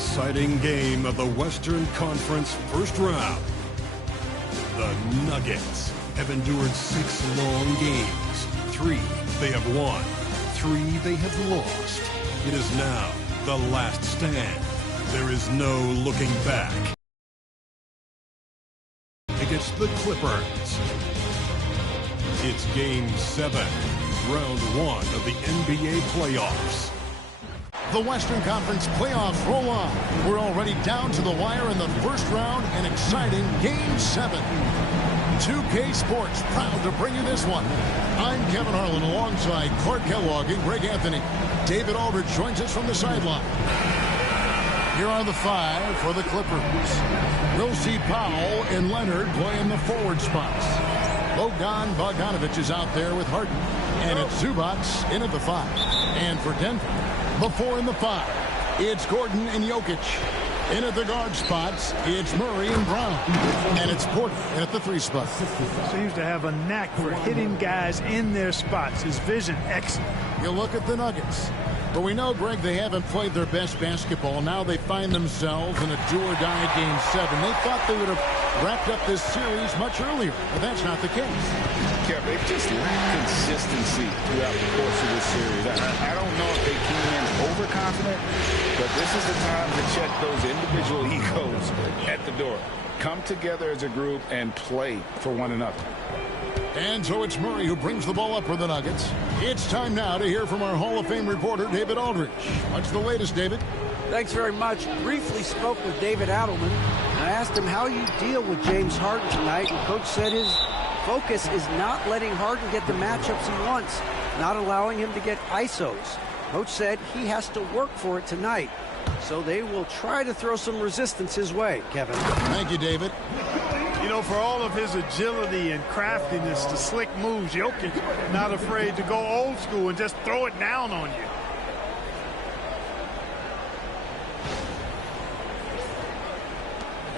deciding game of the Western Conference first round. The Nuggets have endured 6 long games. 3 they have won, 3 they have lost. It is now the last stand. There is no looking back. Against the Clippers. It's Game 7, Round 1 of the NBA playoffs. The Western Conference playoffs roll on. We're already down to the wire in the first round, an exciting Game 7. 2K Sports proud to bring you this one. I'm Kevin Harlan alongside Clark Kellogg and Greg Anthony. David Aldridge joins us from the sideline. Here are the 5 for the Clippers. We'll see Powell and Leonard play in the forward spots. Bogdan Bogdanovic is out there with Harden. And it's Zubac in at the 5. And for Denver, the 4 and the 5. It's Gordon and Jokic. In at the guard spots, it's Murray and Brown. And it's Porter in at the 3 spot. Seems to have a knack for hitting guys in their spots. His vision excellent. You look at the Nuggets. But we know, Greg, they haven't played their best basketball. Now they find themselves in a do-or-die Game 7. They thought they would have wrapped up this series much earlier, but that's not the case. Kevin, they've just lacked consistency throughout the course of this series. I don't know if they came in overconfident, but this is the time to check those individual egos at the door. Come together as a group and play for one another. And so it's Murray who brings the ball up for the Nuggets. It's time now to hear from our Hall of Fame reporter, David Aldridge. What's the latest, David? Thanks very much. Briefly spoke with David Adelman. I asked him how you deal with James Harden tonight, and Coach said his focus is not letting Harden get the matchups he wants, not allowing him to get ISOs. Coach said he has to work for it tonight, so they will try to throw some resistance his way, Kevin. Thank you, David. You know, for all of his agility and craftiness, the slick moves, Jokic not afraid to go old school and just throw it down on you.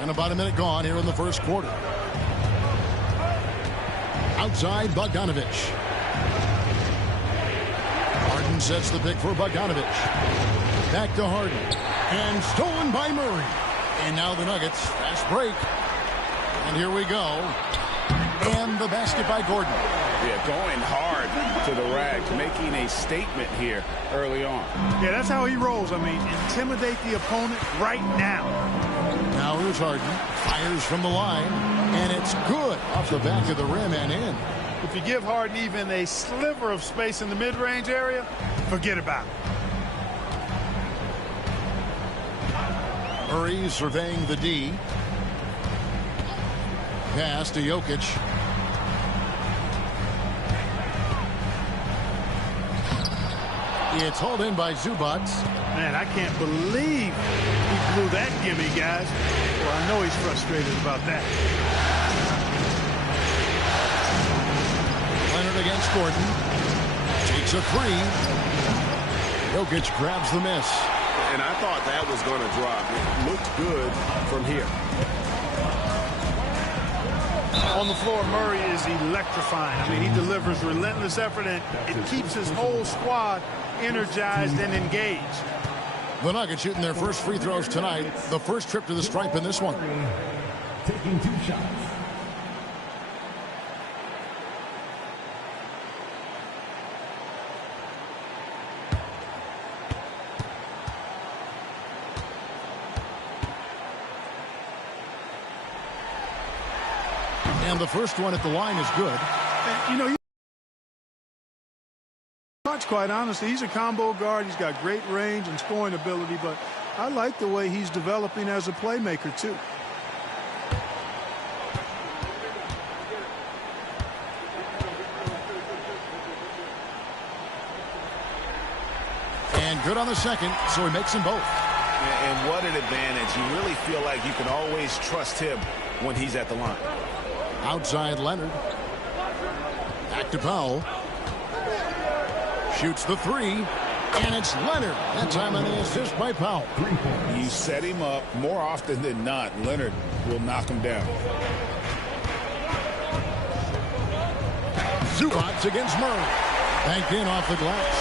And about a minute gone here in the first quarter. Outside, Bogdanovic. Harden sets the pick for Bogdanovic. Back to Harden. And stolen by Murray. And now the Nuggets. Fast break. And here we go. And the basket by Gordon. Yeah, going hard to the rack, making a statement here early on. Yeah, that's how he rolls. I mean, intimidate the opponent right now. Now here's Harden. Fires from the line. And it's good off the back of the rim and in. If you give Harden even a sliver of space in the mid-range area, forget about it. Murray surveying the D. Pass to Jokic. It's hauled in by Zubac. Man, I can't believe he blew that gimme, guys. Well, I know he's frustrated about that. Leonard against Gordon. Takes a 3. Jokic grabs the miss. And I thought that was going to drop. It looked good from here. On the floor, Murray is electrifying. I mean, he delivers relentless effort, and it keeps his whole squad energized and engaged. The Nuggets shooting their first free throws tonight. The first trip to the stripe in this one. Taking 2 shots. And the first one at the line is good. And, you know, quite honestly, he's a combo guard. He's got great range and scoring ability, but I like the way he's developing as a playmaker, too. And good on the second, so he makes them both. And what an advantage. You really feel like you can always trust him when he's at the line. Outside Leonard. Back to Powell. Shoots the 3. And it's Leonard. That time on the assist by Powell. You set him up more often than not. Leonard will knock him down. Zubac against Murray. Banked in off the glass.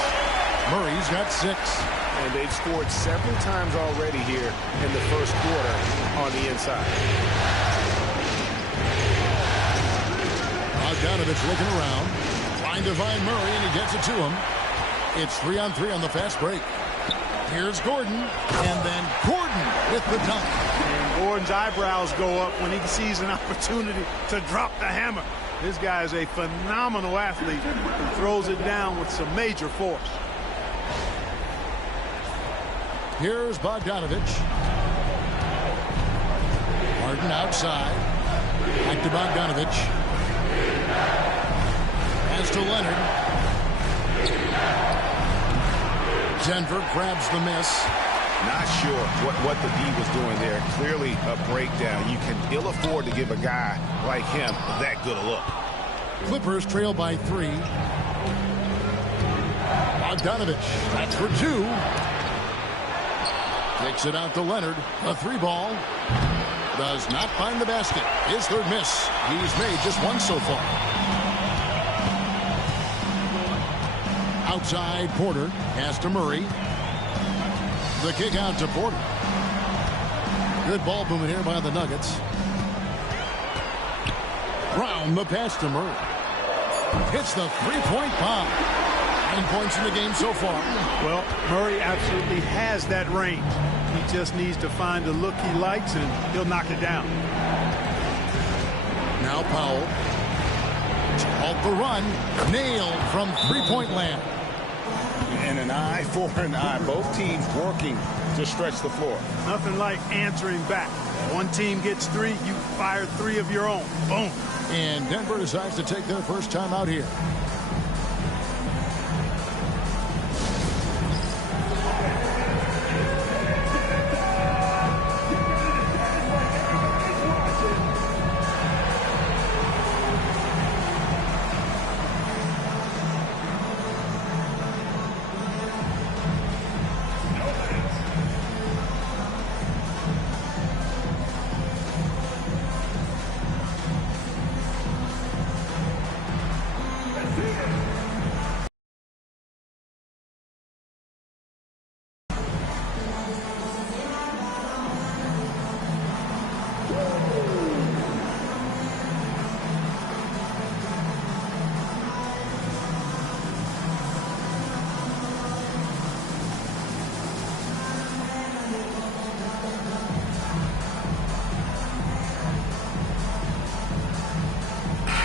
Murray's got 6. And they've scored several times already here in the first quarter on the inside. Bogdanovich looking around. Trying to find Murray, and he gets it to him. It's 3-on-3 on the fast break. Here's Gordon, and then Gordon with the dunk. And Gordon's eyebrows go up when he sees an opportunity to drop the hammer. This guy is a phenomenal athlete who throws it down with some major force. Here's Bogdanovich. Harden outside. Back to Bogdanovich. Pass to Leonard. Denver grabs the miss. Not sure what the D was doing there. Clearly a breakdown. You can ill afford to give a guy like him that good a look. Clippers trail by 3. Bogdanovich, that's for 2. Takes it out to Leonard. A 3-ball. Does not find the basket. His third miss. He's made just one so far. Outside, Porter. Pass to Murray. The kick out to Porter. Good ball movement here by the Nuggets. Brown, the pass to Murray. Hits the three-point bomb. 9 points in the game so far. Well, Murray absolutely has that range. He just needs to find the look he likes, and he'll knock it down. Now Powell. To halt the run. Nailed from three-point land. And an eye for an eye. Both teams working to stretch the floor. Nothing like answering back. One team gets 3, you fire 3 of your own. Boom. And Denver decides to take their first time out here.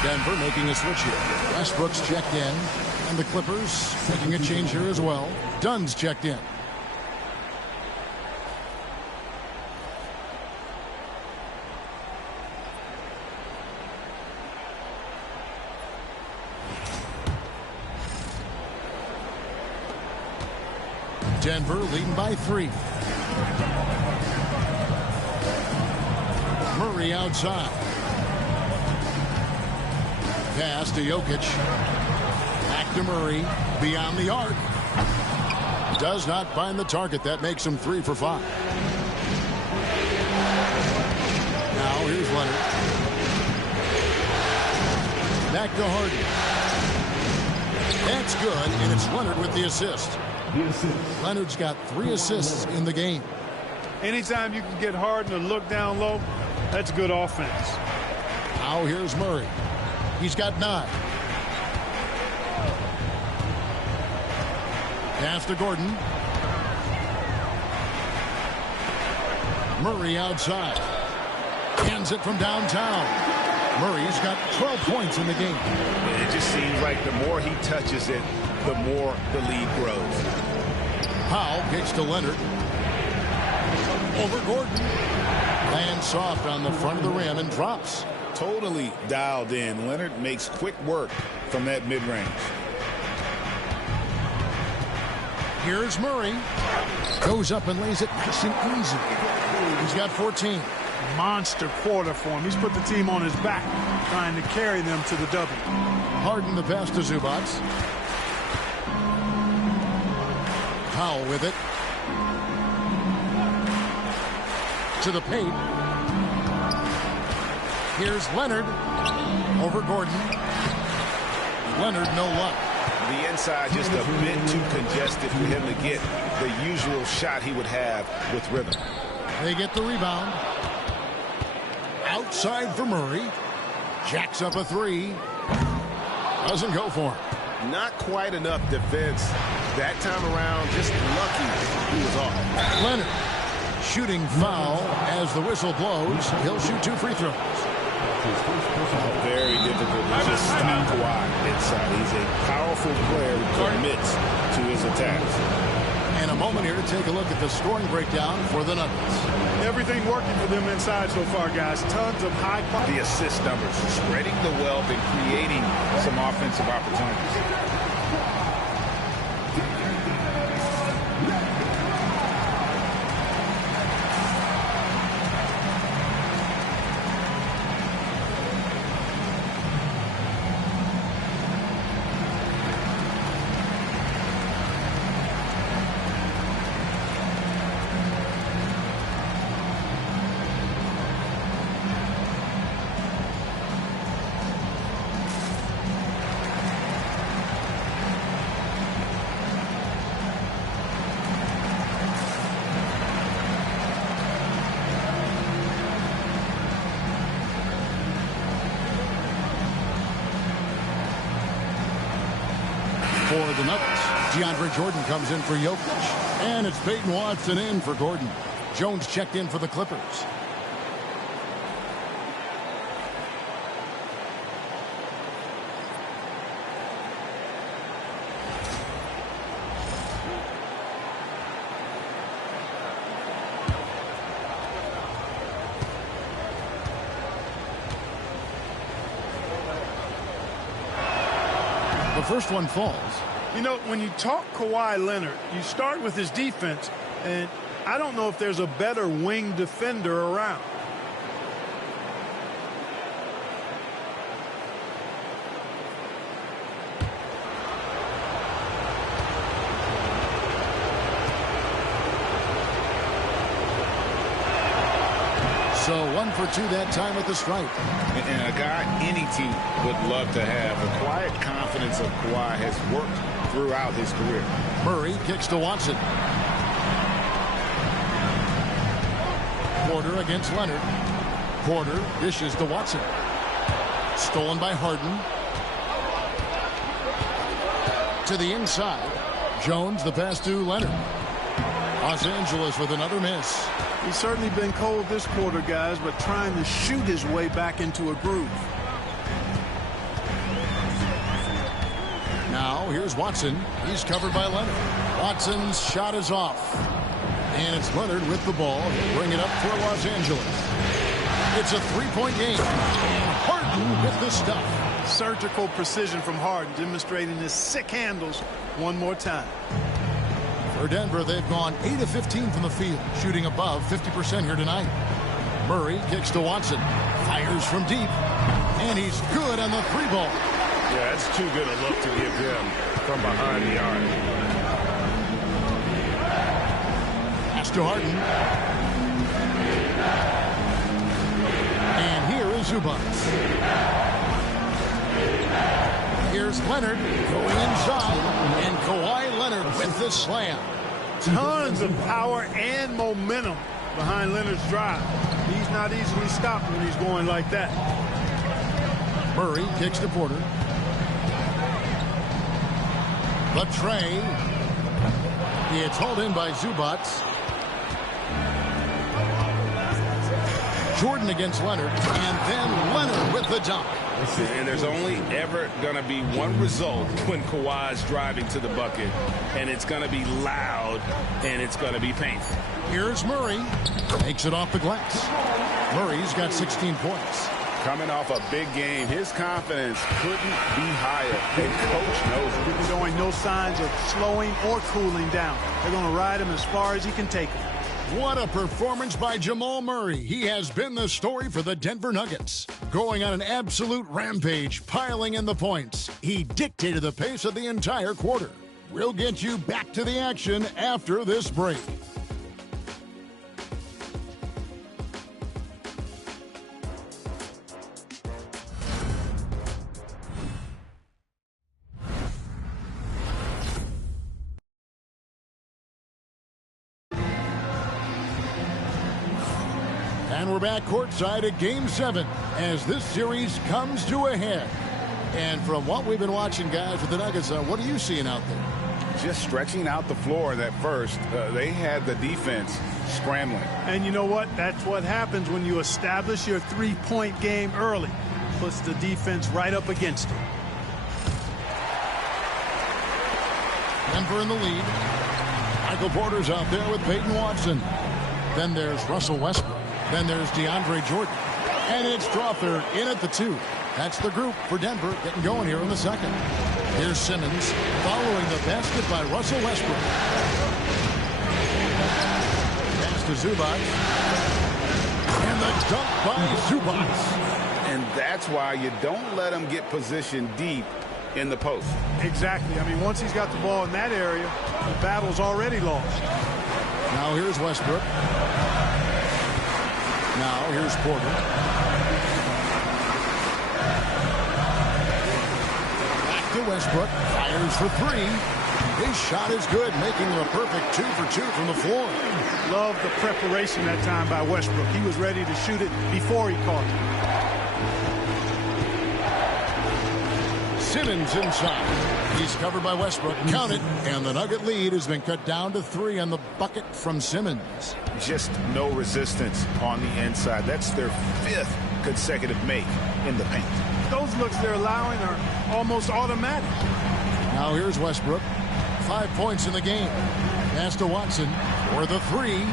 Denver making a switch here. Westbrook's checked in. And the Clippers making a change here as well. Dunn's checked in. Denver leading by 3. Murray outside. Pass to Jokic. Back to Murray. Beyond the arc. Does not find the target. That makes him 3 for 5. Now here's Leonard. Back to Harden. That's good, and it's Leonard with the assist. Leonard's got 3 assists in the game. Anytime you can get Harden to look down low, that's good offense. Now here's Murray. He's got 9. Pass to Gordon. Murray outside. Hands it from downtown. Murray's got 12 points in the game. It just seems like the more he touches it, the more the lead grows. Powell kicks to Leonard. Over Gordon. Lands soft on the front of the rim and drops. Totally dialed in. Leonard makes quick work from that mid-range. Here's Murray. Goes up and lays it nice and easy. He's got 14. Monster quarter for him. He's put the team on his back, trying to carry them to the W. Harden the pass to Zubac. Powell with it. To the paint. Here's Leonard. Over Gordon. Leonard no luck. The inside just a bit too congested for him to get the usual shot he would have with rhythm. They get the rebound. Outside for Murray. Jacks up a three. Doesn't go for him. Not quite enough defense that time around. Just lucky he was off. Leonard. Shooting foul as the whistle blows. He'll shoot 2 free throws. Very difficult to just stop Kawhi inside. He's a powerful player who commits to his attacks. And a moment here to take a look at the scoring breakdown for the Nuggets. Everything working for them inside so far, guys. Tons of high quality. The assist numbers, spreading the wealth and creating some offensive opportunities. For the Nuggets, DeAndre Jordan comes in for Jokic. And it's Peyton Watson in for Gordon. Jones checked in for the Clippers. The first one falls. You know, when you talk Kawhi Leonard, you start with his defense, and I don't know if there's a better wing defender around. So 1 for 2 that time at the stripe. And a guy any team would love to have. The quiet confidence of Kawhi has worked throughout his career. Murray kicks to Watson. Porter against Leonard. Porter dishes to Watson. Stolen by Harden. To the inside. Jones, the pass to Leonard. Los Angeles with another miss. He's certainly been cold this quarter, guys, but trying to shoot his way back into a groove. Now, here's Watson. He's covered by Leonard. Watson's shot is off. And it's Leonard with the ball. He'll bring it up for Los Angeles. It's a three-point game. And Harden with the stuff. Surgical precision from Harden, demonstrating his sick handles one more time. For Denver, they've gone 8 of 15 from the field, shooting above 50% here tonight. Murray kicks to Watson. Fires from deep. And he's good on the three ball. Yeah, that's too good a look to give him from behind the arc. Pass to Harden. And here is Zubac. Here's Leonard going inside. And Kawhi Leonard with the slam. Tons of power and momentum behind Leonard's drive. He's not easily stopped when he's going like that. Murray kicks to Porter. The tray. It's hauled in by Zubac. Jordan against Leonard. And then Leonard with the dunk. And there's only ever going to be one result when Kawhi's driving to the bucket. And it's going to be loud, and it's going to be painful. Here's Murray. Takes it off the glass. Murray's got 16 points. Coming off a big game, his confidence couldn't be higher. And coach knows it. Showing no signs of slowing or cooling down. They're going to ride him as far as he can take him. What a performance by Jamal Murray. He has been the story for the Denver Nuggets. Going on an absolute rampage, piling in the points. He dictated the pace of the entire quarter. We'll get you back to the action after this break. And we're back courtside at Game 7 as this series comes to a head. And from what we've been watching, guys, with the Nuggets, what are you seeing out there? Just stretching out the floor at first. They had the defense scrambling. And you know what? That's what happens when you establish your three-point game early. Puts the defense right up against it. Denver in the lead. Michael Porter's out there with Peyton Watson. Then there's Russell Westbrook. Then there's DeAndre Jordan. And it's Strawther in at the 2. That's the group for Denver getting going here in the second. Here's Simmons following the basket by Russell Westbrook. Pass to Zubac. And the dunk by Zubac. And that's why you don't let him get positioned deep in the post. Exactly. I mean, once he's got the ball in that area, the battle's already lost. Now here's Westbrook. Now here's Porter. Back to Westbrook. Fires for 3. His shot is good, making him a perfect 2 for 2 from the floor. Love the preparation that time by Westbrook. He was ready to shoot it before he caught it. Simmons inside. He's covered by Westbrook. Count it. And the Nugget lead has been cut down to 3 on the bucket from Simmons. Just no resistance on the inside. That's their 5th consecutive make in the paint. Those looks they're allowing are almost automatic. Now here's Westbrook. 5 points in the game. Pass to Watson for the 3.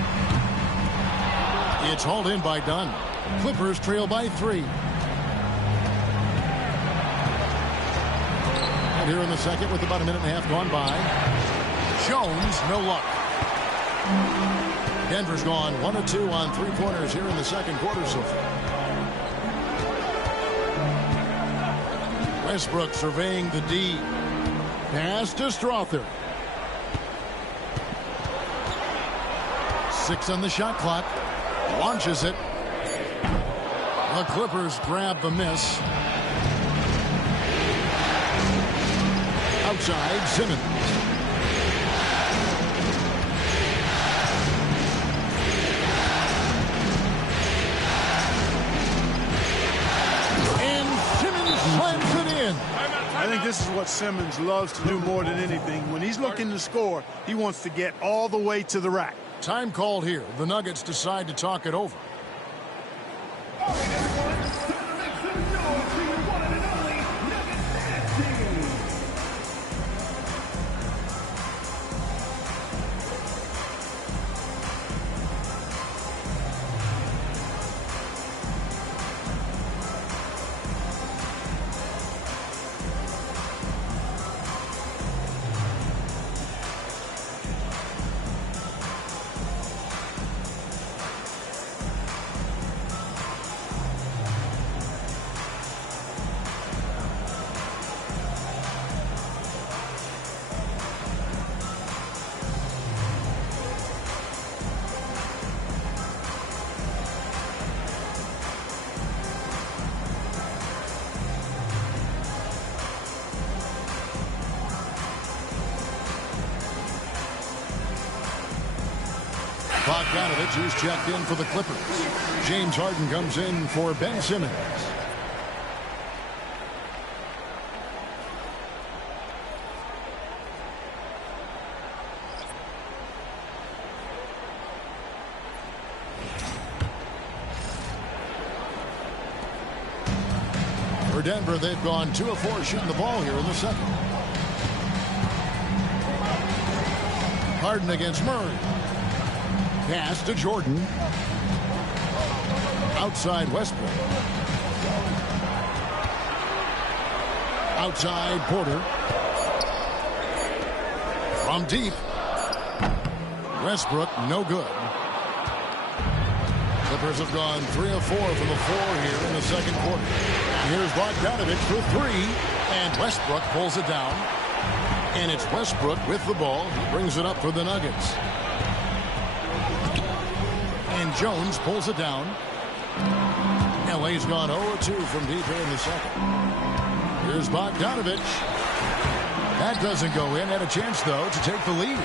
It's hauled in by Dunn. Clippers trail by 3. Here in the second with about a minute and a half gone by. Jones, no luck. Denver's gone 1 of 2 on 3-pointers here in the second quarter so far. Westbrook surveying the D. Pass to Strawther. 6 on the shot clock. Launches it. The Clippers grab the miss. Outside, Simmons. And Simmons slams it in. I think this is what Simmons loves to do more than anything. When he's looking to score, he wants to get all the way to the rack. Time called here. The Nuggets decide to talk it over. Bogdanovich is checked in for the Clippers. James Harden comes in for Ben Simmons. For Denver, they've gone 2 of 4 shooting the ball here in the second. Harden against Murray. Pass to Jordan. Outside Westbrook. Outside Porter. From deep. Westbrook, no good. Clippers have gone 3 of 4 from the floor here in the second quarter. Here's Bogdanovich for 3. And Westbrook pulls it down. And it's Westbrook with the ball. He brings it up for the Nuggets. And Jones pulls it down. LA's gone 0-2 from deep here in the second. Here's Bogdanovich. That doesn't go in. Had a chance, though, to take the lead.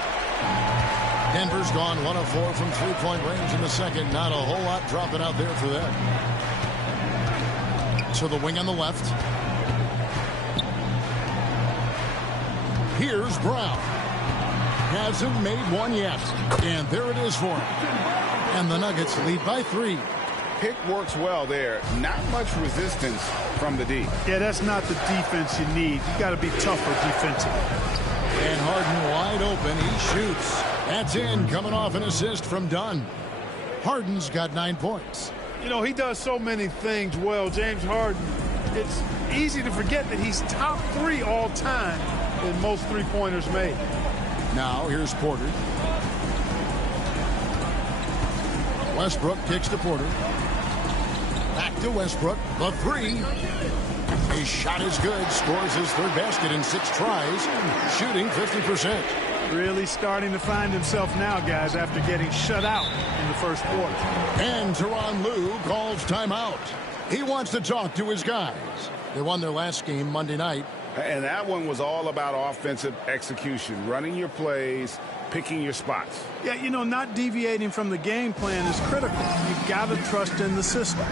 Denver's gone 1 of 4 from three-point range in the second. Not a whole lot dropping out there for them. To the wing on the left. Here's Brown. Hasn't made one yet. And there it is for him. And the Nuggets lead by 3. Pick works well there. Not much resistance from the D. Yeah, that's not the defense you need. You got to be tougher defensively. And Harden wide open. He shoots. That's in. Coming off an assist from Dunn. Harden's got 9 points. You know, he does so many things well, James Harden. It's easy to forget that he's top 3 all time in most three-pointers made. Now here's Porter. Westbrook kicks to Porter. Back to Westbrook. The 3. His shot is good. Scores his 3rd basket in 6 tries. Shooting 50%. Really starting to find himself now, guys, after getting shut out in the first quarter. And Tyronn Lue calls timeout. He wants to talk to his guys. They won their last game Monday night. And that one was all about offensive execution, running your plays, picking your spots. Yeah, you know, not deviating from the game plan is critical. You've got to trust in the system.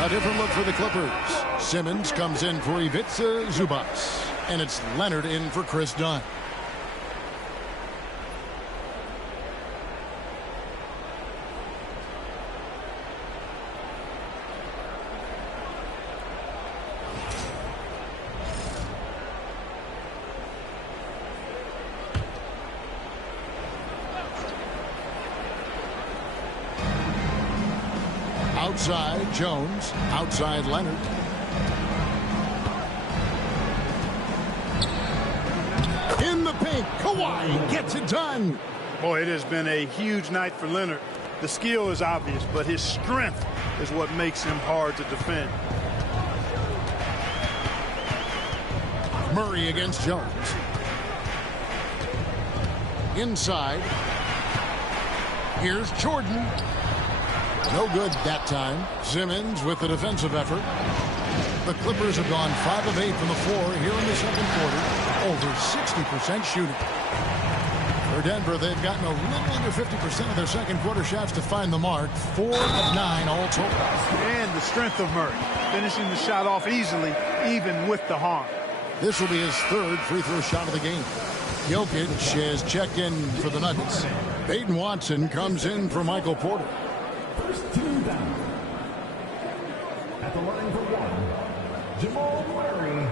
A different look for the Clippers. Simmons comes in for Ivica Zubac. And it's Leonard in for Chris Dunn. Outside Jones, outside Leonard. In the paint, Kawhi gets it done. Boy, it has been a huge night for Leonard. The skill is obvious, but his strength is what makes him hard to defend. Murray against Jones. Inside. Here's Jordan. No good that time. Simmons with the defensive effort. The Clippers have gone 5 of 8 from the floor here in the second quarter. Over 60% shooting. For Denver, they've gotten a little under 50% of their second quarter shots to find the mark. 4 of 9 all total. And the strength of Murray, finishing the shot off easily, even with the harm. This will be his 3rd free throw shot of the game. Jokic has checked in for the Nuggets. Peyton Watson comes in for Michael Porter. First team down. At the line for 1, Jamal Murray.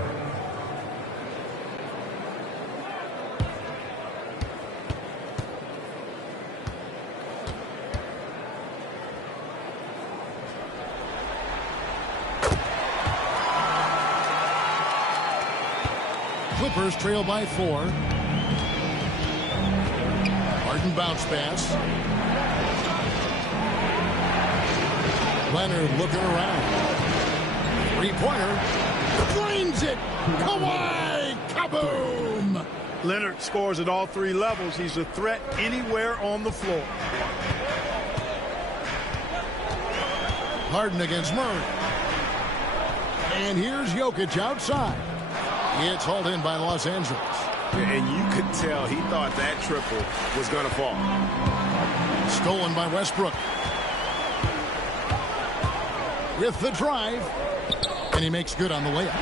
Clippers trail by 4. Harden bounce pass. Leonard looking around. Three-pointer. Drains it. Kawhi. Kaboom. Leonard scores at all 3 levels. He's a threat anywhere on the floor. Harden against Murray. And here's Jokic outside. It's hauled in by Los Angeles. And you could tell he thought that triple was going to fall. Stolen by Westbrook. With the drive. And he makes good on the layup.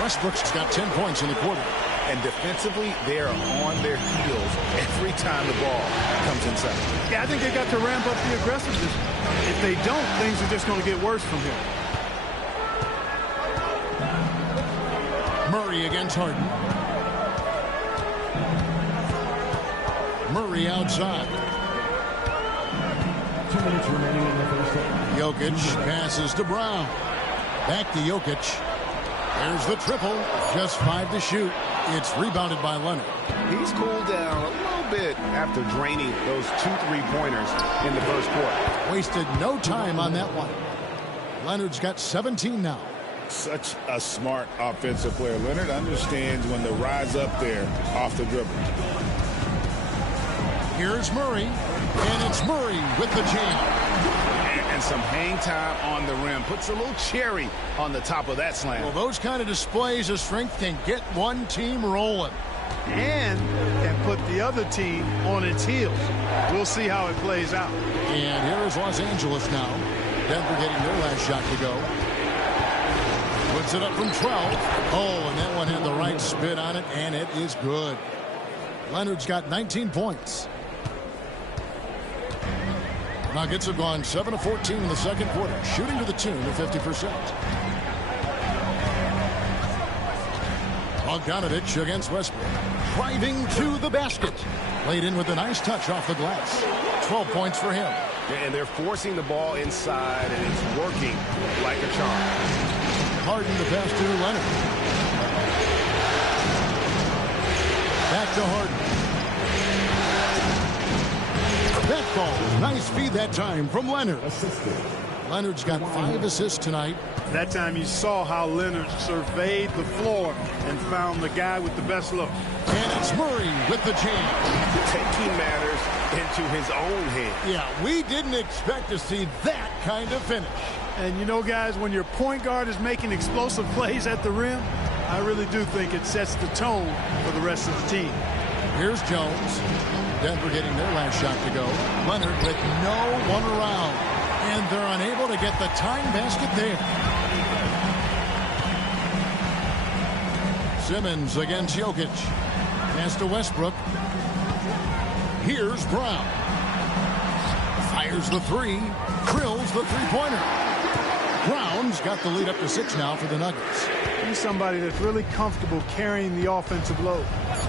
Westbrook's got 10 points in the quarter. And defensively, they are on their heels every time the ball comes inside. Yeah, I think they got to ramp up the aggressiveness. If they don't, things are just going to get worse from here. Murray against Harden. Murray outside. 2 minutes remaining in the first half. Jokic passes to Brown. Back to Jokic. There's the triple. Just 5 to shoot. It's rebounded by Leonard. He's cooled down a little bit after draining those 2 3-pointers in the first quarter. Wasted no time on that one. Leonard's got 17 now. Such a smart offensive player. Leonard understands when to rise up there off the dribble. Here's Murray, and it's Murray with the jam. And some hang time on the rim. Puts a little cherry on the top of that slam. Well, those kind of displays of strength can get one team rolling. And can put the other team on its heels. We'll see how it plays out. And here is Los Angeles now. Denver getting their last shot to go. Puts it up from 12. Oh, and that one had the right spin on it, and it is good. Leonard's got 19 points. Nuggets have gone 7 of 14 in the second quarter, shooting to the tune of 50%. Bogdanovich against Westbrook. Driving to the basket. Laid in with a nice touch off the glass. 12 points for him. And they're forcing the ball inside, and it's working like a charm. Harden to pass to Leonard. Back to Harden. That ball. Nice feed that time from Leonard. Leonard's got 5 assists tonight. That time you saw how Leonard surveyed the floor and found the guy with the best look. And it's Murray with the jam. Taking matters into his own hands. Yeah, we didn't expect to see that kind of finish. And you know, guys, when your point guard is making explosive plays at the rim, I really do think it sets the tone for the rest of the team. Here's Jones. Denver getting their last shot to go. Leonard with no one around. And they're unable to get the tying basket there. Simmons against Jokic. Pass to Westbrook. Here's Brown. Fires the 3. Drills the 3-pointer. Brown's got the lead up to 6 now for the Nuggets. He's somebody that's really comfortable carrying the offensive load.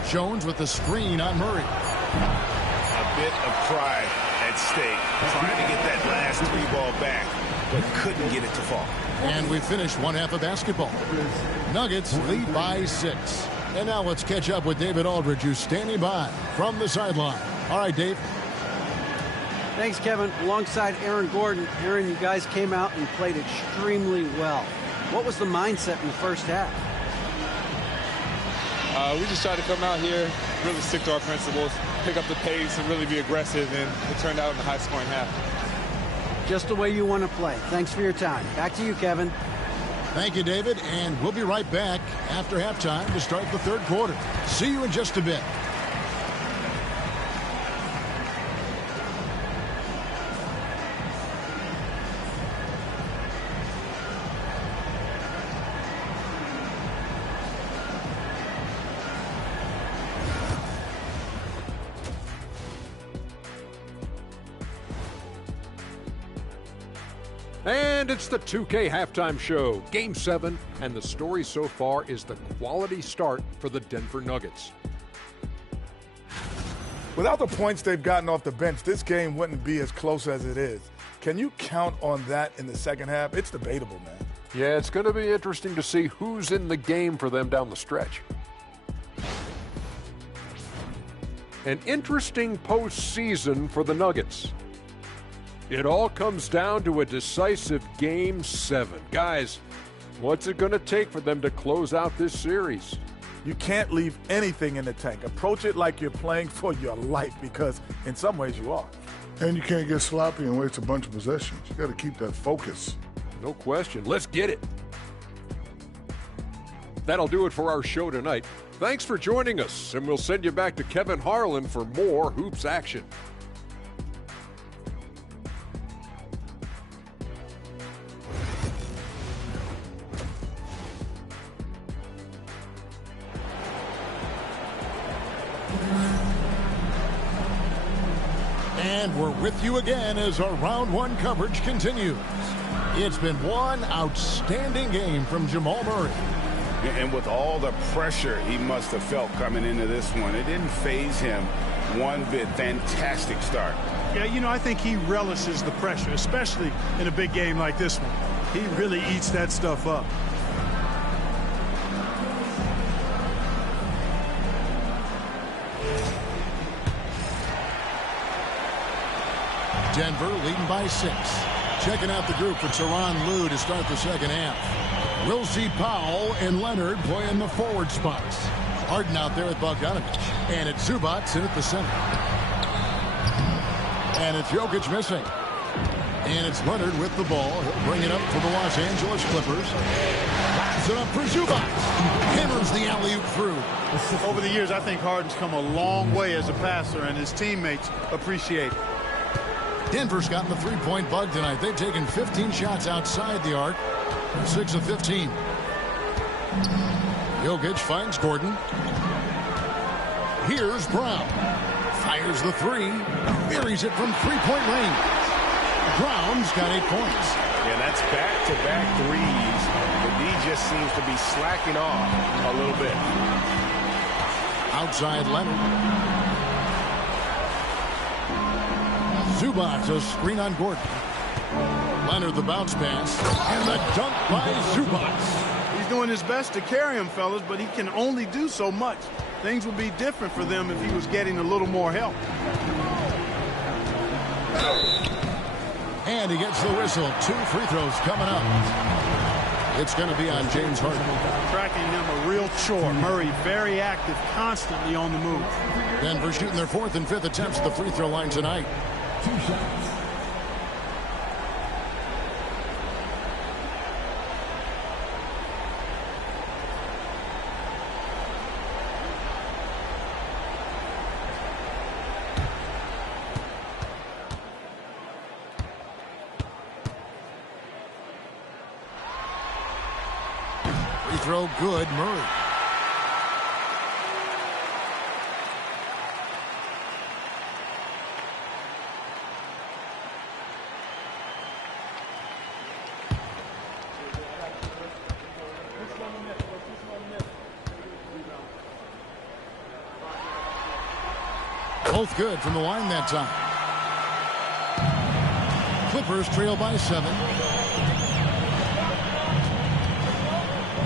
Jones with the screen on Murray. A bit of pride at stake. Trying to get that last 3 ball back, but couldn't get it to fall. And we finished one half of basketball. Nuggets lead by 6. And now let's catch up with David Aldridge, who's standing by from the sideline. All right, Dave. Thanks, Kevin. Alongside Aaron Gordon. Aaron, you guys came out and played extremely well. What was the mindset in the first half? We just tried to come out here, really stick to our principles, pick up the pace, and really be aggressive, and it turned out in a high-scoring half. Just the way you want to play. Thanks for your time. Back to you, Kevin. Thank you, David, and we'll be right back after halftime to start the third quarter. See you in just a bit. And it's the 2K Halftime Show, Game 7, and the story so far is the quality start for the Denver Nuggets. Without the points they've gotten off the bench, this game wouldn't be as close as it is. Can you count on that in the second half? It's debatable, man. Yeah, it's going to be interesting to see who's in the game for them down the stretch. An interesting postseason for the Nuggets. It all comes down to a decisive Game 7. Guys, what's it going to take for them to close out this series? You can't leave anything in the tank. Approach it like you're playing for your life, because in some ways you are. And you can't get sloppy and waste a bunch of possessions. You got to keep that focus. No question. Let's get it. That'll do it for our show tonight. Thanks for joining us, and we'll send you back to Kevin Harlan for more hoops action. And we're with you again as our round one coverage continues. It's been one outstanding game from Jamal Murray. And with all the pressure he must have felt coming into this one, it didn't faze him one bit. Fantastic start. Yeah, you know, I think he relishes the pressure, especially in a big game like this one. He really eats that stuff up. Denver leading by 6. Checking out the group for Tyronn Lue to start the second half. We'll see Powell and Leonard play in the forward spots. Harden out there with Bogdanovich. And it's Zubac in at the center. And it's Jokic missing. And it's Leonard with the ball. He'll bring it up for the Los Angeles Clippers. Pass it up for Zubac. Hammers the alley-oop through. Over the years, I think Harden's come a long way as a passer, and his teammates appreciate it. Denver's gotten the three-point bug tonight. They've taken 15 shots outside the arc. 6 of 15. Jokic finds Gordon. Here's Brown. Fires the three. Buries it from three-point range. Brown's got 8 points. Yeah, that's back-to-back threes. The D just seems to be slacking off a little bit. Outside Leonard. Zubac, a screen on Gordon. Leonard the bounce pass. And the dunk by Zubac. He's doing his best to carry him, fellas, but he can only do so much. Things would be different for them if he was getting a little more help. And he gets the whistle. 2 free throws coming up. It's going to be on James Harden. Tracking him a real chore. Murray very active, constantly on the move. Denver shooting their 4th and 5th attempts at the free throw line tonight. 2 shots. Free throw good, Murray. Both good from the line that time. Clippers trail by 7.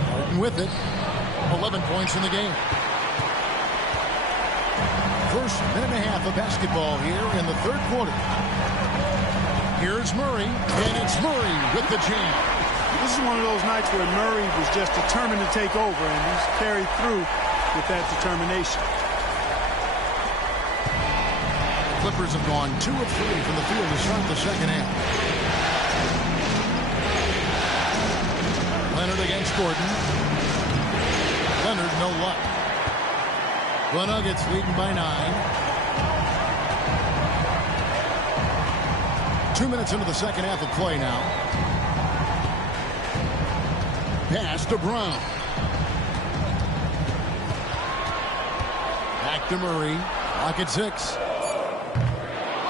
Harden with it. 11 points in the game. First minute and a half of basketball here in the 3rd quarter. Here's Murray, and it's Murray with the jam. This is one of those nights where Murray was just determined to take over, and he's carried through with that determination. Clippers have gone 2 of 3 from the field to start the second half. Leonard against Gordon. Leonard, no luck. The Nuggets leading by 9. 2 minutes into the second half of play now. Pass to Brown. Back to Murray. Lock at 6.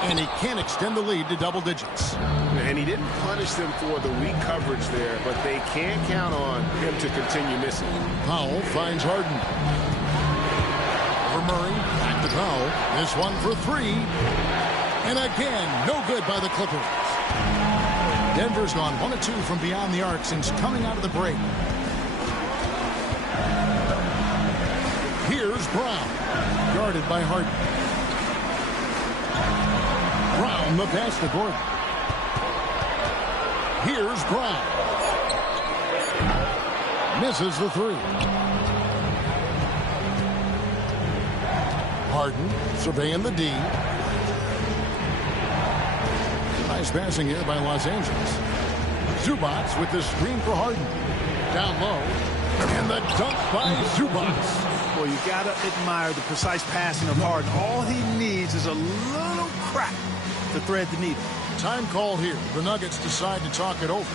And he can't extend the lead to double digits. And he didn't punish them for the weak coverage there, but they can't count on him to continue missing. Powell finds Harden. Over Murray, back to Powell. This one for 3. And again, no good by the Clippers. Denver's gone 1 of 2 from beyond the arc since coming out of the break. Here's Brown, guarded by Harden. Brown the pass to Gordon. Here's Brown. Misses the 3. Harden surveying the D. Nice passing here by Los Angeles. Zubac with the screen for Harden. Down low. And the dunk by Zubac. Well, you got to admire the precise passing of Harden. All he needs is a little crack to thread the needle. Time call here. The Nuggets decide to talk it over.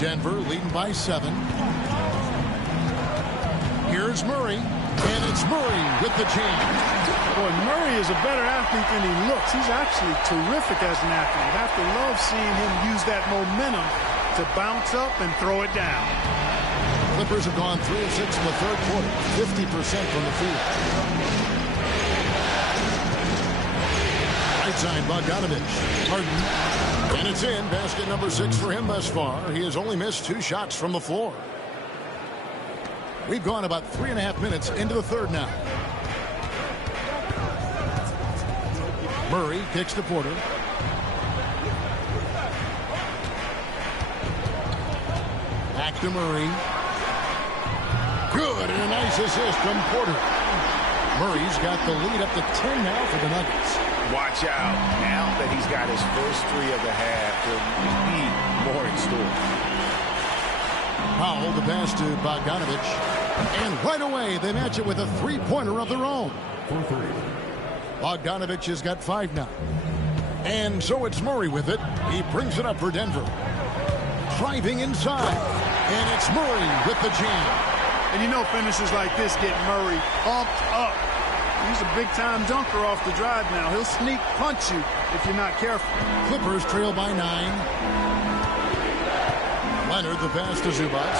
Denver leading by 7. Here's Murray, and it's Murray with the jam. Boy, Murray is a better athlete than he looks. He's actually terrific as an athlete. You have to love seeing him use that momentum to bounce up and throw it down. Clippers have gone 3 of 6 in the third quarter, 50% from the field. Right side, Bogdanovich. Harden. And it's in. Basket number 6 for him thus far. He has only missed 2 shots from the floor. We've gone about 3.5 minutes into the third now. Murray kicks to Porter. Back to Murray. Good, and a nice assist from Porter. Murray's got the lead up to 10 now for the Nuggets. Watch out. Now that he's got his first 3 of the half, there'll be more in store. Powell, the pass to Bogdanovich. And right away, they match it with a 3-pointer of their own. Bogdanovich has got 5 now. And so it's Murray with it. He brings it up for Denver. Driving inside. And it's Murray with the jam. And you know finishes like this get Murray pumped up. He's a big-time dunker off the drive now. He'll sneak punch you if you're not careful. Clippers trail by 9. Leonard, the pass to Zubac.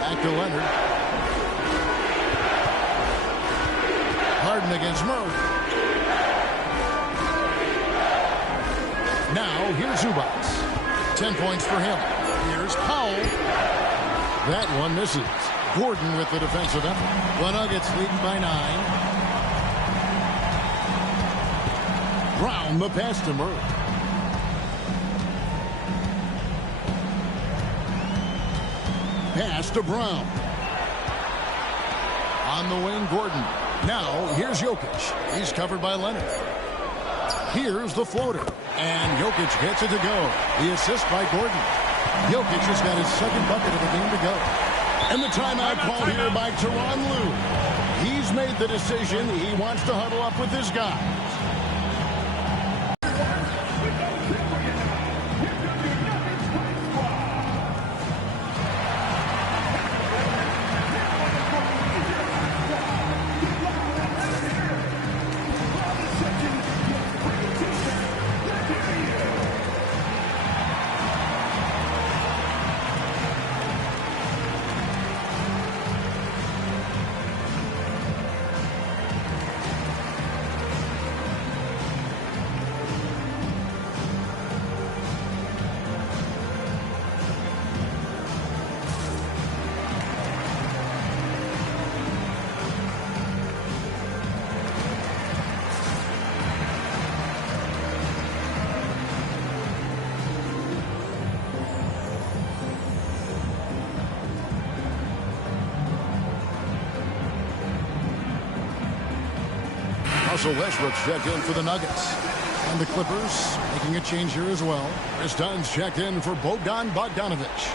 Back to Leonard. Harden against Murray. Now, here's Zubac. 10 points for him. Here's Powell. That one misses. Gordon with the defensive effort. The Nuggets leading by 9. Brown, the pass to Murray. Pass to Brown. On the wing, Gordon. Now, here's Jokic. He's covered by Leonard. Here's the floater. And Jokic gets it to go. The assist by Gordon. Jokic has got his second bucket of the game to go. And the timeout called here by Tyronn Lue. He's made the decision. He wants to huddle up with his guys. Russell Westbrook's checked in for the Nuggets. And the Clippers making a change here as well. Chris Dunn's checked in for Bogdan Bogdanovich.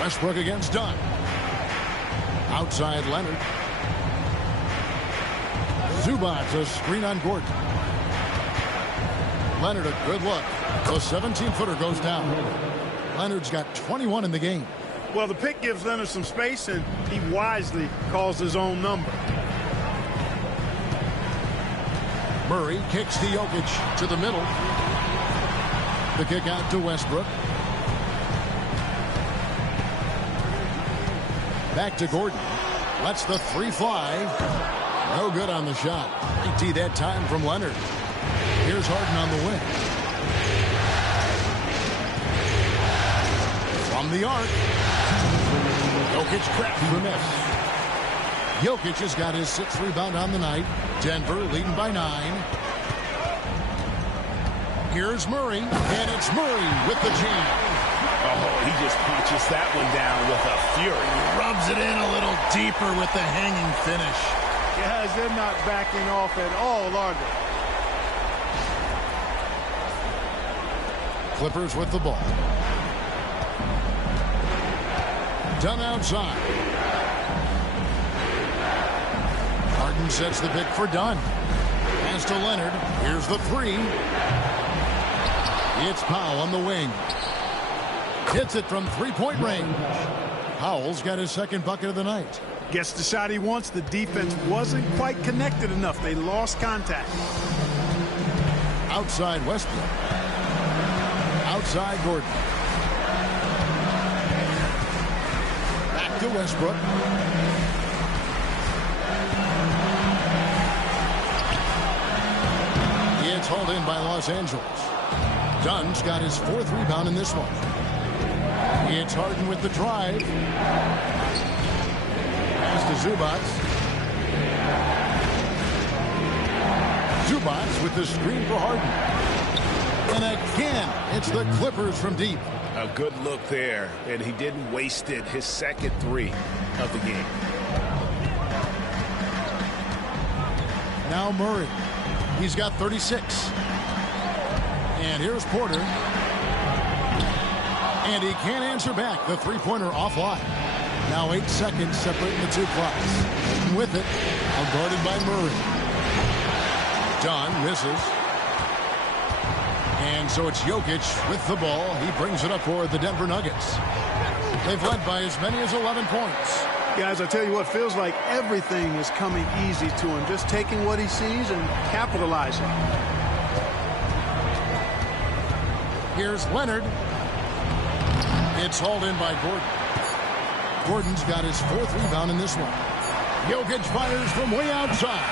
Westbrook against Dunn. Outside Leonard. Zubac, a screen on Gordon. Leonard, a good look. The 17-footer goes down. Leonard's got 21 in the game. Well, the pick gives Leonard some space, and he wisely calls his own number. Murray kicks to Jokic to the middle. The kick out to Westbrook. Back to Gordon. Lets the 3 fly. No good on the shot. AT that time from Leonard. Here's Harden on the wing. From the arc. Jokic cracked the miss. Jokic has got his 6th rebound on the night. Denver leading by 9. Here's Murray, and it's Murray with the jam. Oh, he just punches that one down with a fury. Rubs it in a little deeper with the hanging finish. Guys, they're not backing off at all, are they? Clippers with the ball. Dunn outside. Harden sets the pick for Dunn. Pass to Leonard. Here's the three. It's Powell on the wing. Hits it from three-point range. Powell's got his second bucket of the night. Gets the shot he wants. The defense wasn't quite connected enough. They lost contact. Outside Westbrook. Outside Gordon. Back to Westbrook. It's hauled in by Los Angeles. Dunn's got his fourth rebound in this one. It's Harden with the drive. Pass to Zubac. Zubac with the screen for Harden. And again, it's the Clippers from deep. A good look there, and he didn't waste it. His second three of the game. Now Murray. He's got 36. And here's Porter. And he can't answer back. The three-pointer offline. Now 8 seconds separating the two clocks. And with it, guarded by Murray. Dunn misses. And so it's Jokic with the ball. He brings it up for the Denver Nuggets. They've led by as many as 11 points. Guys, I tell you what, feels like everything is coming easy to him. Just taking what he sees and capitalizing. Here's Leonard. It's hauled in by Gordon. Gordon's got his fourth rebound in this one. Jokic fires from way outside.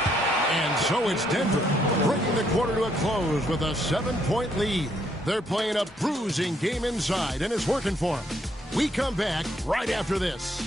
And so it's Denver, bringing the quarter to a close with a 7-point lead. They're playing a bruising game inside, and it's working for them. We come back right after this.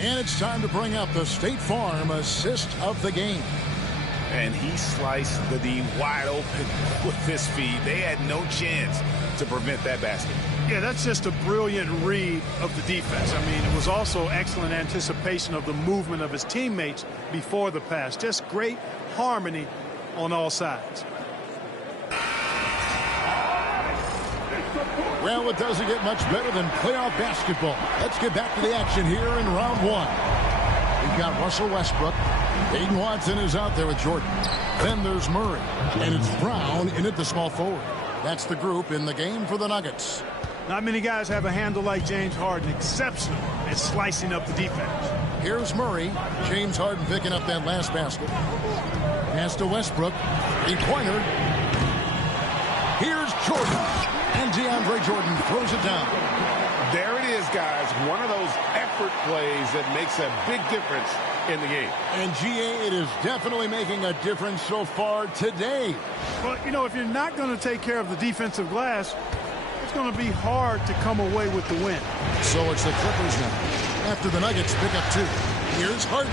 And it's time to bring up the State Farm assist of the game. And he sliced the D wide open with this feed. They had no chance to prevent that basket. Yeah, that's just a brilliant read of the defense. I mean, it was also excellent anticipation of the movement of his teammates before the pass. Just great harmony on all sides. Well, it doesn't get much better than playoff basketball. Let's get back to the action here in round one. We've got Russell Westbrook. Aiden Watson is out there with Jordan. Then there's Murray. And it's Brown in at the small forward. That's the group in the game for the Nuggets. Not many guys have a handle like James Harden. Exceptional at slicing up the defense. Here's Murray. James Harden picking up that last basket. Pass to Westbrook. A pointer. Here's Jordan. And DeAndre Jordan throws it down. There it is, guys. One of those effort plays that makes a big difference in the game. And GA, it is definitely making a difference so far today. Well, you know, if you're not going to take care of the defensive glass, it's going to be hard to come away with the win. So it's the Clippers now. After the Nuggets pick up 2. Here's Harden.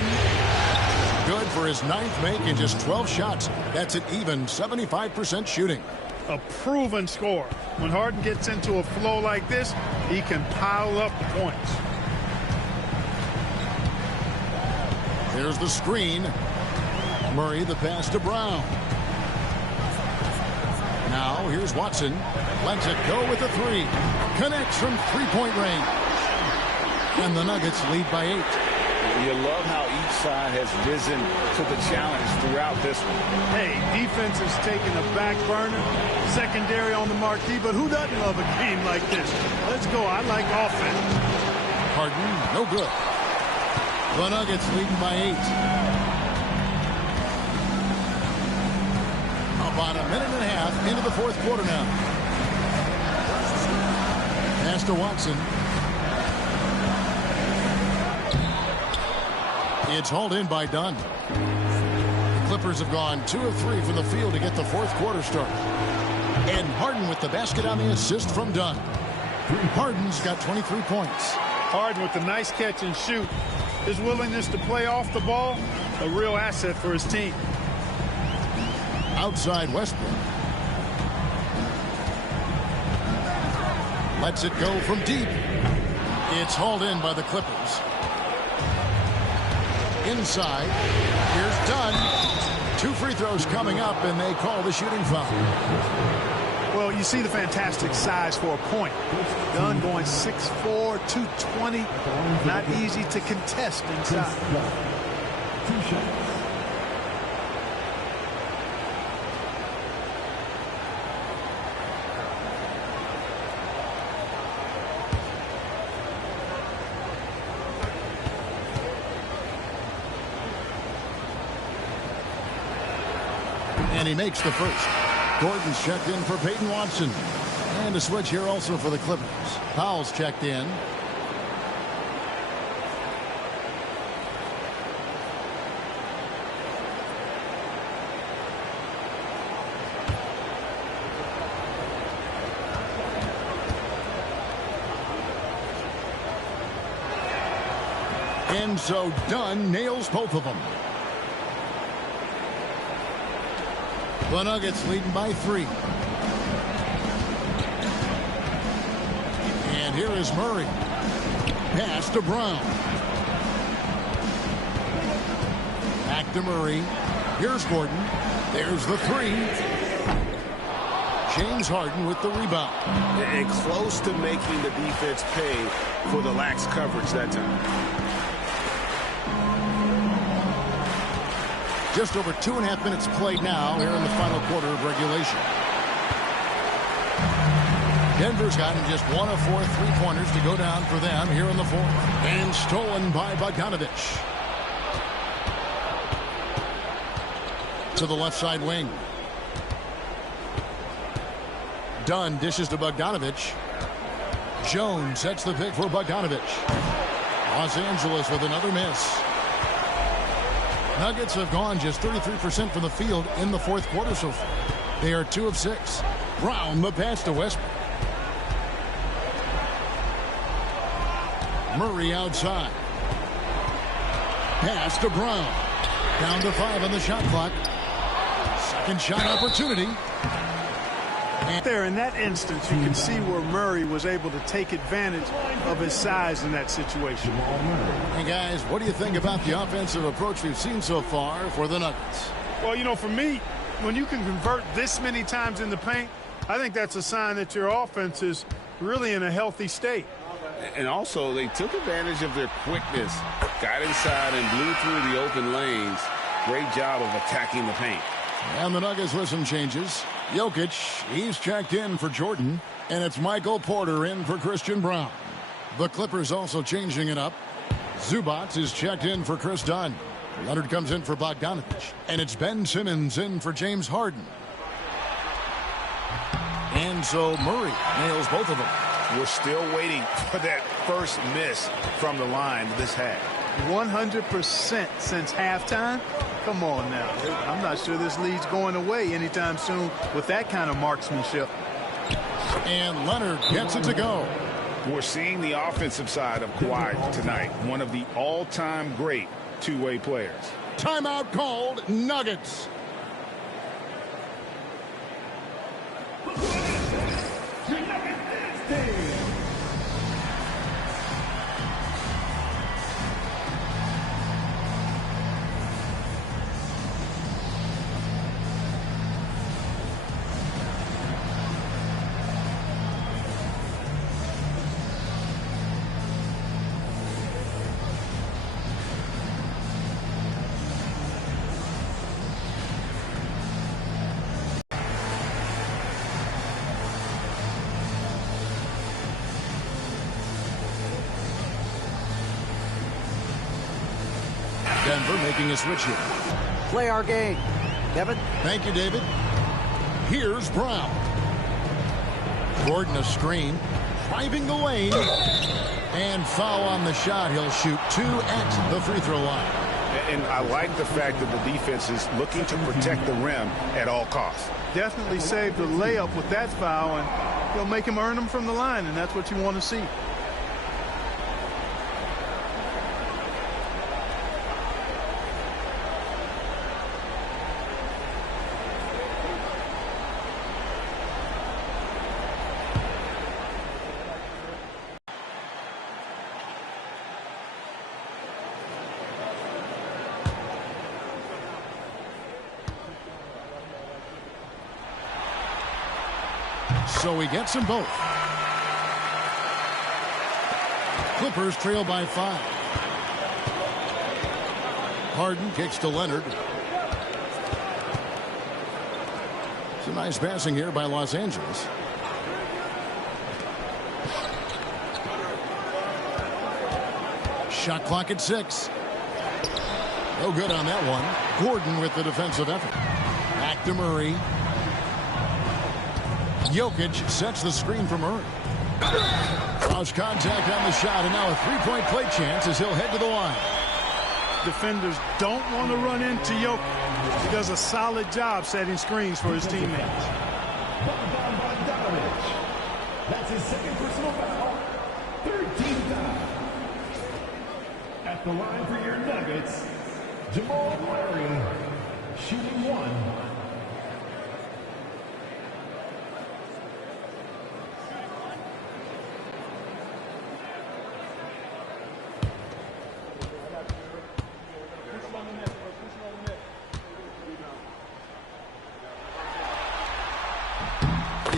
Good for his 9th make in just 12 shots. That's an even 75% shooting. A proven scorer. When Harden gets into a flow like this, he can pile up the points. There's the screen. Murray the pass to Brown. Now here's Watson. Lets it go with the 3. Connects from three-point range. And the Nuggets lead by 8. You love how each side has risen to the challenge throughout this one. Hey, defense is taking a back burner, secondary on the marquee, but who doesn't love a game like this? Let's go. I like offense. Harden, no good. The Nuggets leading by 8. About a minute and a half into the fourth quarter now. Pass to Watson. It's hauled in by Dunn. The Clippers have gone 2 of 3 from the field to get the fourth quarter started. And Harden with the basket on the assist from Dunn. Harden's got 23 points. Harden with the nice catch and shoot. His willingness to play off the ball, a real asset for his team. Outside Westbrook. Lets it go from deep. It's hauled in by the Clippers. Inside. Here's Dunn. 2 free throws coming up, and they call the shooting foul. Well, you see the fantastic size for a point. Dunn going 6'4", 220. Not easy to contest inside. 2 shots. And he makes the first. Gordon's checked in for Peyton Watson. And a switch here also for the Clippers. Powell's checked in. And so Dunn nails both of them. The Nuggets leading by 3. And here is Murray. Pass to Brown. Back to Murray. Here's Gordon. There's the 3. James Harden with the rebound. And close to making the defense pay for the lax coverage that time. Just over 2.5 minutes played now here in the final quarter of regulation. Denver's gotten just 1 of 4 3-pointers to go down for them here in the fourth. And stolen by Bogdanovich. To the left side wing. Dunn dishes to Bogdanovich. Jones sets the pick for Bogdanovich. Los Angeles with another miss. Nuggets have gone just 33% from the field in the fourth quarter so far. They are 2 of 6. Brown the pass to Westbrook. Murray outside. Pass to Brown. Down to 5 on the shot clock. Second shot opportunity. There in that instance, you can see where Murray was able to take advantage of his size in that situation. Hey guys, what do you think about the offensive approach we've seen so far for the Nuggets? Well, you know, for me, when you can convert this many times in the paint, I think that's a sign that your offense is really in a healthy state. And also, they took advantage of their quickness, got inside and blew through the open lanes. Great job of attacking the paint. And the Nuggets with some changes. Jokic, he's checked in for Jordan, and it's Michael Porter in for Christian Brown. The Clippers also changing it up. Zubac is checked in for Chris Dunn. Leonard comes in for Bogdanovich, and it's Ben Simmons in for James Harden. And so Murray nails both of them. We're still waiting for that first miss from the line this half. 100% since halftime. Come on now. I'm not sure this lead's going away anytime soon with that kind of marksmanship. And Leonard gets it to go. We're seeing the offensive side of Kawhi tonight. One of the all-time great two-way players. Timeout called. Nuggets. Denver making a switch here. Play our game. Kevin? Thank you, David. Here's Brown. Gordon a screen. Driving the lane. And foul on the shot. He'll shoot 2 at the free throw line. And I like the fact that the defense is looking to protect the rim at all costs. Definitely saved the layup with that foul, and You'll make him earn them from the line, and that's what you want to see. So he gets them both. Clippers trail by 5. Harden kicks to Leonard. Some nice passing here by Los Angeles. Shot clock at 6. No good on that one. Gordon with the defensive effort. Back to Murray. Jokic sets the screen for Murray. Cross contact on the shot, and now a three-point play chance as he'll head to the line. Defenders don't want to run into Jokic. He does a solid job setting screens for his teammates. That's his second personal foul. 13 foul. At the line for your Nuggets, Jamal Murray, shooting 1.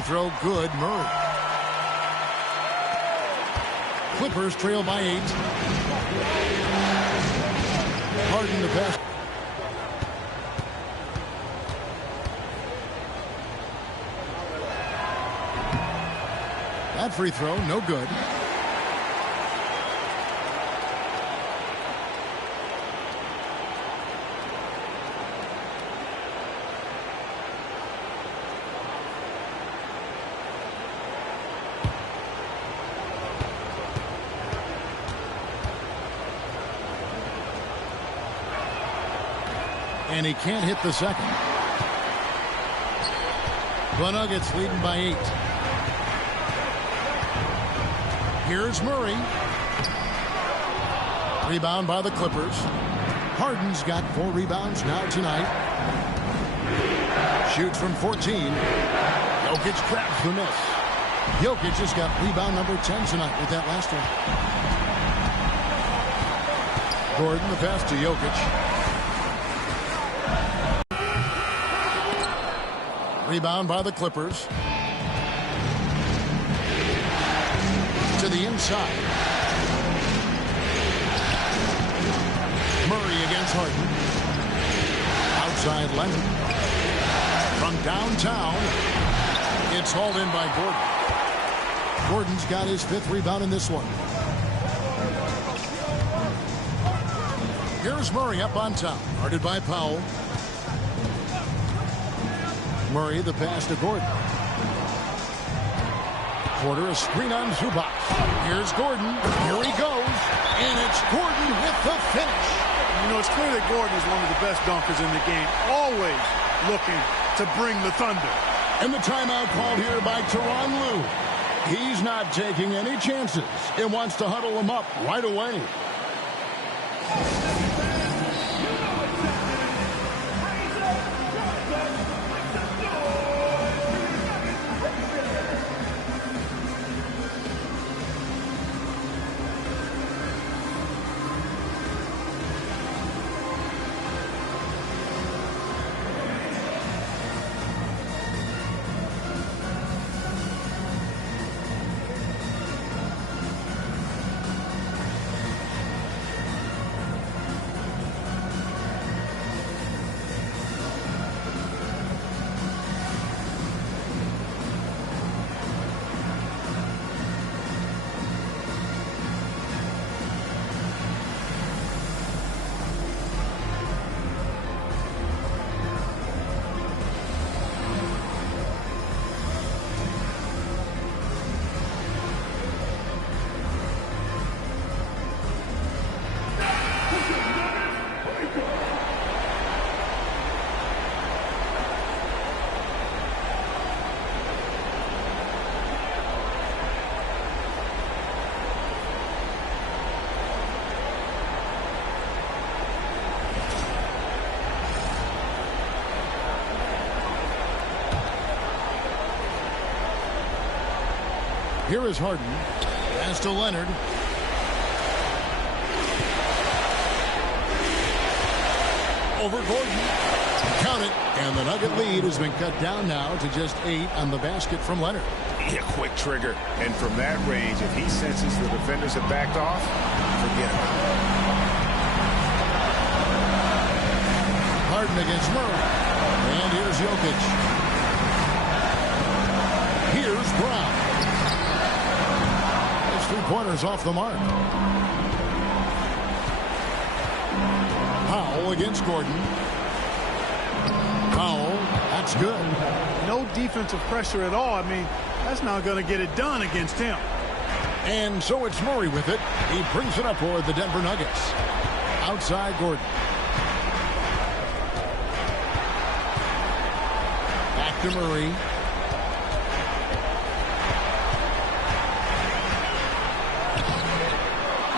Throw good. Murray. Clippers trail by 8. Harden the pass. That free throw, no good. And he can't hit the second. The Nuggets leading by 8. Here's Murray. Rebound by the Clippers. Harden's got 4 rebounds now tonight. Shoots from 14. Jokic grabs the miss. Jokic has got rebound number 10 tonight with that last one. Gordon the pass to Jokic. Rebound by the Clippers. To the inside. Murray against Harden. Outside Leonard. From downtown. It's hauled in by Gordon. Gordon's got his 5th rebound in this one. Here's Murray up on top. Guarded by Powell. Murray the pass to Gordon. Porter a screen on Zubac. Here's Gordon. Here he goes. And it's Gordon with the finish. You know, it's clear that Gordon is one of the best dunkers in the game. Always looking to bring the thunder. And the timeout called here by Tyronn Lue. He's not taking any chances. It wants to huddle him up right away. Here is Harden. Pass to Leonard. Over Gordon. Count it. And the Nugget lead has been cut down now to just 8 on the basket from Leonard. Yeah, quick trigger. And from that range, if he senses the defenders have backed off, forget it. Harden against Murray. And here's Jokic. Here's Brown. His 3-pointers off the mark. Powell against Gordon. Powell, that's good. No defensive pressure at all. I mean, that's not going to get it done against him. And so it's Murray with it. He brings it up for the Denver Nuggets. Outside Gordon. Back to Murray.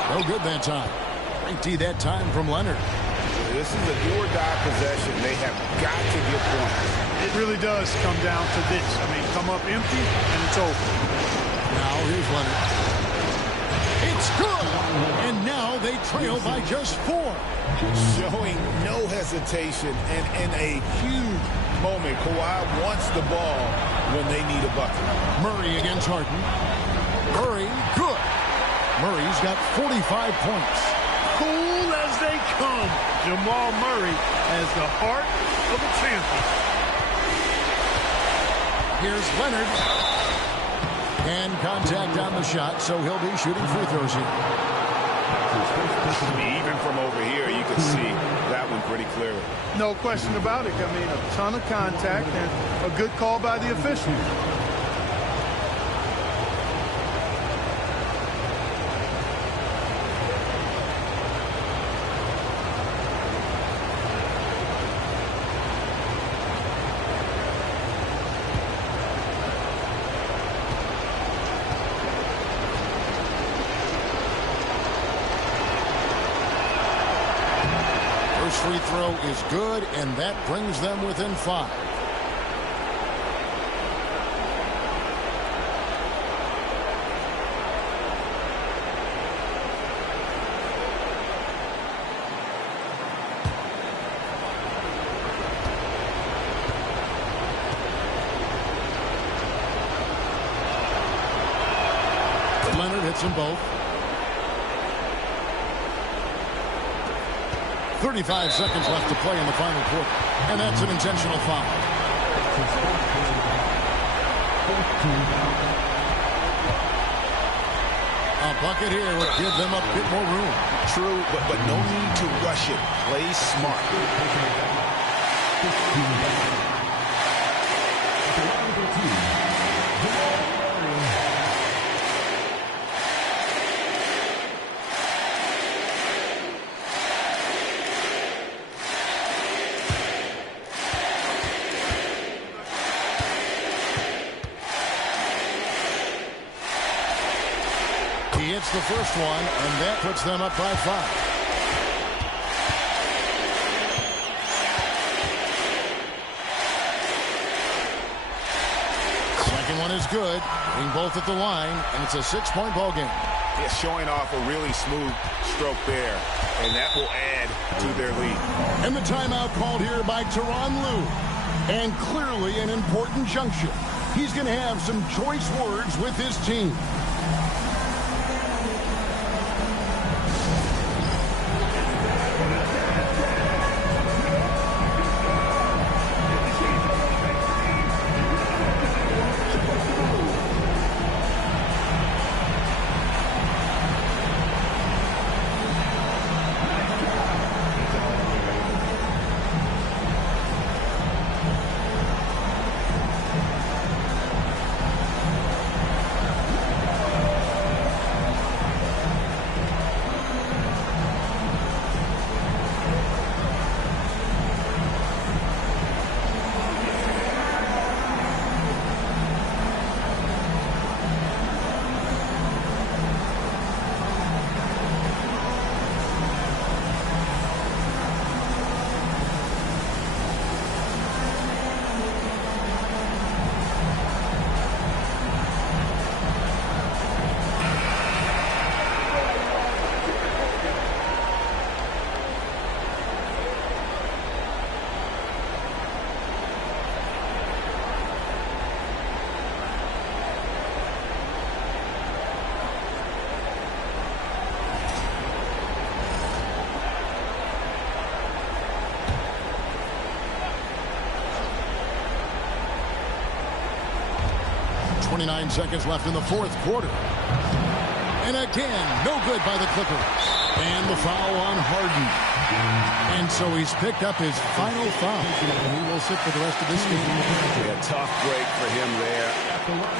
No good that time. Great D that time from Leonard. This is a do-or-die possession. They have got to get points. It really does come down to this. I mean, come up empty, and it's over. Now, here's Leonard. It's good! And now they trail by just 4. Showing no hesitation, and in a huge moment, Kawhi wants the ball when they need a bucket. Murray against Harden. Murray, good. Murray's got 45 points. Cool as they come. Jamal Murray has the heart of a champion. Here's Leonard. And contact on the shot, so he'll be shooting free throws here. Even from over here, you can see that one pretty clearly. No question about it. I mean, a ton of contact and a good call by the official. Free throw is good, and that brings them within 5. Leonard hits them both. 35 seconds left to play in the final quarter. And that's an intentional foul. A bucket here would give them a bit more room. True, but no need to rush it. Play smart. He hits the first one, and that puts them up by 5. Second one is good. Being both at the line, and it's a 6-point ball game. Yeah, showing off a really smooth stroke there, and that will add to their lead. And the timeout called here by Tyronn Lue. And clearly an important junction. He's going to have some choice words with his team. 29 seconds left in the fourth quarter. And again, no good by the Clippers. And the foul on Harden. And so he's picked up his final foul. And he will sit for the rest of this game. Yeah, tough break for him there.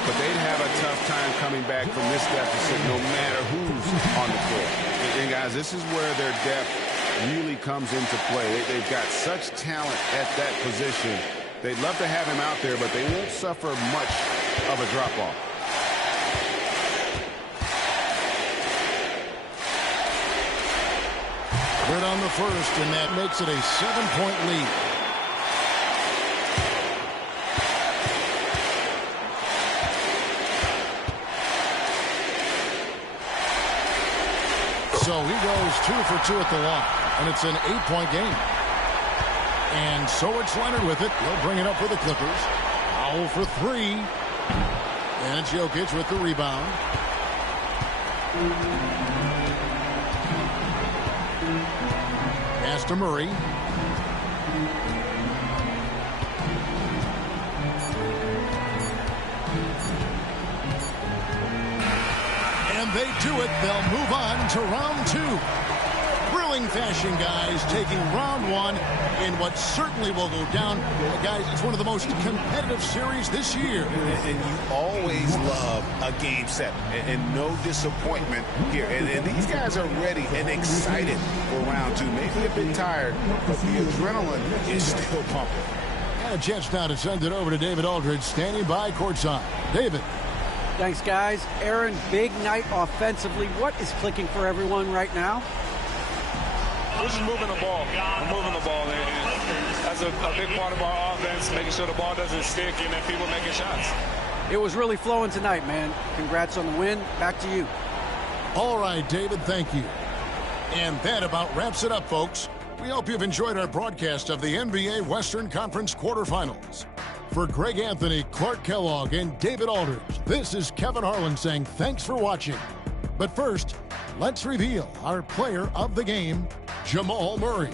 But they'd have a tough time coming back from this deficit no matter who's on the court. And guys, this is where their depth really comes into play. They've got such talent at that position. They'd love to have him out there, but they won't suffer much of a drop-off. Good on the first, and that makes it a 7-point lead. So he goes 2 for 2 at the line, and it's an 8-point game. And so it's Leonard with it. He'll bring it up for the Clippers. Foul for 3. And it's Jokic with the rebound. Pass to Murray. And they do it. They'll move on to round 2. Thrilling fashion, guys, taking round 1 in what certainly will go down. Guys, it's one of the most competitive series this year. And you always love a game 7. And no disappointment here. And these guys are ready and excited for round 2. Maybe a bit tired, but the adrenaline is still pumping. And a chance now to send it over to David Aldridge, standing by courtside. David. Thanks, guys. Aaron, big night offensively. What is clicking for everyone right now? We're just moving the ball. We're moving the ball. And that's a big part of our offense, making sure the ball doesn't stick and then people making shots. It was really flowing tonight, man. Congrats on the win. Back to you. All right, David, thank you. And that about wraps it up, folks. We hope you've enjoyed our broadcast of the NBA Western Conference quarterfinals. For Greg Anthony, Clark Kellogg, and David Aldridge, this is Kevin Harlan saying thanks for watching. But first, let's reveal our player of the game, Jamal Murray.